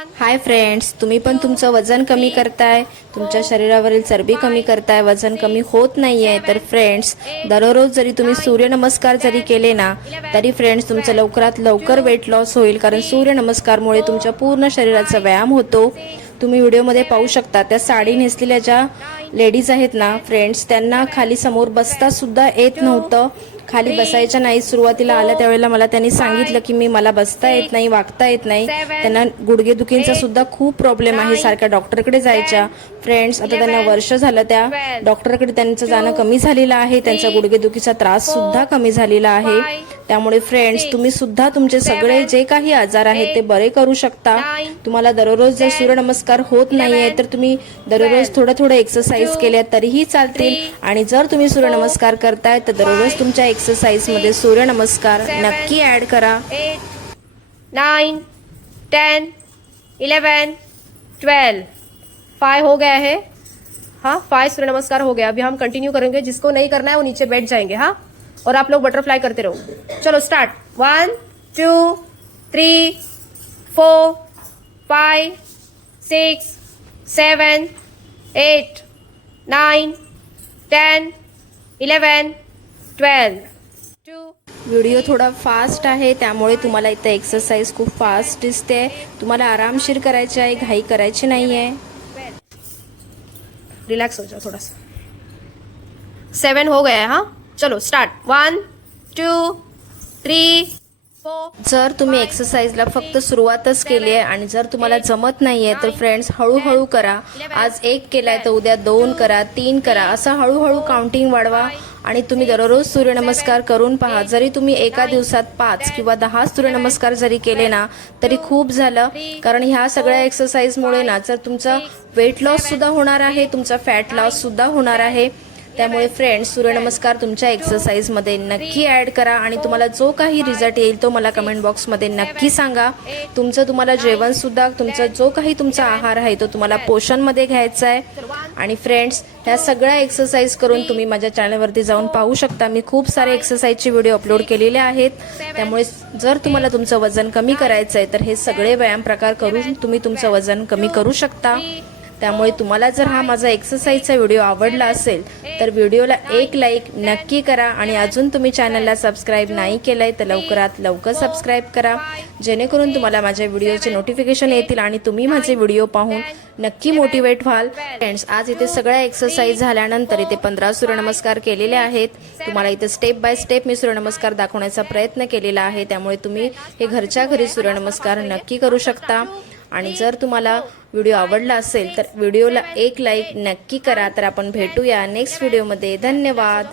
Hi friends तुम्ही पण तुमचं वजन कमी करताय. तुमच्या शरीरावरील चरबी कमी करताय. वजन कमी होत नाही आहे तर फ्रेंड्स दररोज जरी तुम्ही सूर्यनमस्कार जरी केले ना तरी फ्रेंड्स तुमचं लवकरात लवकर वेट लॉस होईल. कारण सूर्यनमस्कारमुळे तुमच्या पूर्ण शरीराचा व्यायाम होतो. तुम्ही व्हिडिओमध्ये पाहू शकता त्या साडी नेसलेल्या ज्या लेडीज आहेत ना फ्रेंड्स त्यांना खाली समोर बसता सुद्धा येत नव्हतं. खाली बसायच्या नाही सुरुवातीला आल्या त्यावेळेला मला त्यांनी सांगितलं की मी मला बसता येत नाही वागता येत नाही. त्यांना गुडघेदुखींचा सुद्धा खूप प्रॉब्लेम आहे. सारख्या डॉक्टरकडे जायच्या. फ्रेंड्स आता त्यांना वर्ष झालं त्या डॉक्टरकडे त्यांचं जाणं कमी झालेलं आहे. त्यांचा गुडघेदुखीचा त्रास सुद्धा कमी झालेला आहे. त्यामुळे फ्रेंड्स तुम्ही सुद्धा तुमचे सगळे जे काही आजार आहेत ते बरे करू शकता. तुम्हाला दररोज जर सूर्यनमस्कार होत नाहीये तर तुम्ही दररोज थोडं थोडं एक्सरसाइज केल्या तरीही चालतील. आणि जर तुम्ही सूर्यनमस्कार करताय तर दररोज तुमच्या एक्सरसाइज मध्ये सूर्यनमस्कार नक्की ऍड करा. eight, nine, ten, eleven, twelve. Five हो गया है. हाँ फाइव सूर्य नमस्कार हो गया. अभी हम कंटिन्यू करेंगे. जिसको नहीं करना है वो नीचे बैठ जाएँगे हाँ? और आप लोग बटरफ्लाई करते रहो. चलो start one two three four five six seven eight nine ten eleven twelve. To video थोडा फास्ट आहे त्यामुळे तुम्हाला इथं एक्सरसाइज खूप फास्ट दिसते. तुम्हाला आरामशीर करायची आहे घाई करायची नाहीये. रिलैक्स हो जाओ थोड़ा सा सेवन हो गया है चलो स्टार्ट वन टू थ्री जर तुम्ही एक्सरसाइजला फक्त सुरुवातच केली आहे आणि जर तुम्हाला जमत नाहीये तर फ्रेंड्स हळूहळू करा. आज एक केलाय तर उद्या दोन करा तीन करा. असं हळूहळू काउंटिंग वाढवा. आणि तुम्ही दररोज सूर्यनमस्कार करून पहा. जरी तुम्ही एका दिवसात पाच किंवा दहा सूर्यनमस्कार जरी केले ना तरी खूप झालं. कारण ह्या सगळ्या एक्सरसाइजमुळे ना जर तुमचा वेट लॉस सुद्धा होणार आहे तुमचा फॅट लॉस सुद्धा होणार आहे त्यामुळे फ्रेंड्स सूर्यनमस्कार तुमच्या एक्सरसाइजमध्ये नक्की ॲड करा आणि तुम्हाला जो काही रिझल्ट येईल तो मला कमेंट बॉक्समध्ये नक्की सांगा. तुमचं तुम्हाला जेवणसुद्धा तुमचा जो काही तुमचा आहार आहे तो तुम्हाला पोषणमध्ये घ्यायचा आहे. आणि फ्रेंड्स ह्या सगळ्या एक्सरसाइज करून तुम्ही माझ्या चॅनलवरती जाऊन पाहू शकता. मी खूप सारे एक्सरसाइजचे व्हिडिओ अपलोड केलेले आहेत. त्यामुळे जर तुम्हाला तुमचं वजन कमी करायचं आहे तर हे सगळे व्यायाम प्रकार करून तुम्ही तुमचं वजन कमी करू शकता. त्यामुळे तुम्हाला जर हा माझा एक्सरसाइजचा व्हिडिओ आवडला असेल तर व्हिडिओला एक लाईक नक्की करा आणि अजून तुम्ही चॅनलला सबस्क्राईब नाही केलंय तर लवकरात लवकर सबस्क्राईब करा. जेणेकरून तुम्हाला माझ्या व्हिडिओचे नोटिफिकेशन येतील आणि तुम्ही माझे व्हिडिओ पाहून नक्की मोटिवेट व्हाल. फ्रेंड्स आज इथे सगळ्या एक्सरसाइज झाल्यानंतर इथे पंधरा सूर्यनमस्कार केलेले आहेत. तुम्हाला इथे स्टेप बाय स्टेप मी सूर्यनमस्कार दाखवण्याचा प्रयत्न केलेला आहे. त्यामुळे तुम्ही हे घरच्या घरी सूर्यनमस्कार नक्की करू शकता. आणि जर तुम्हाला व्हिडिओ आवडला असेल तर व्हिडिओला एक लाईक नक्की करा. तर आपण भेटूया नेक्स्ट व्हिडिओमध्ये धन्यवाद.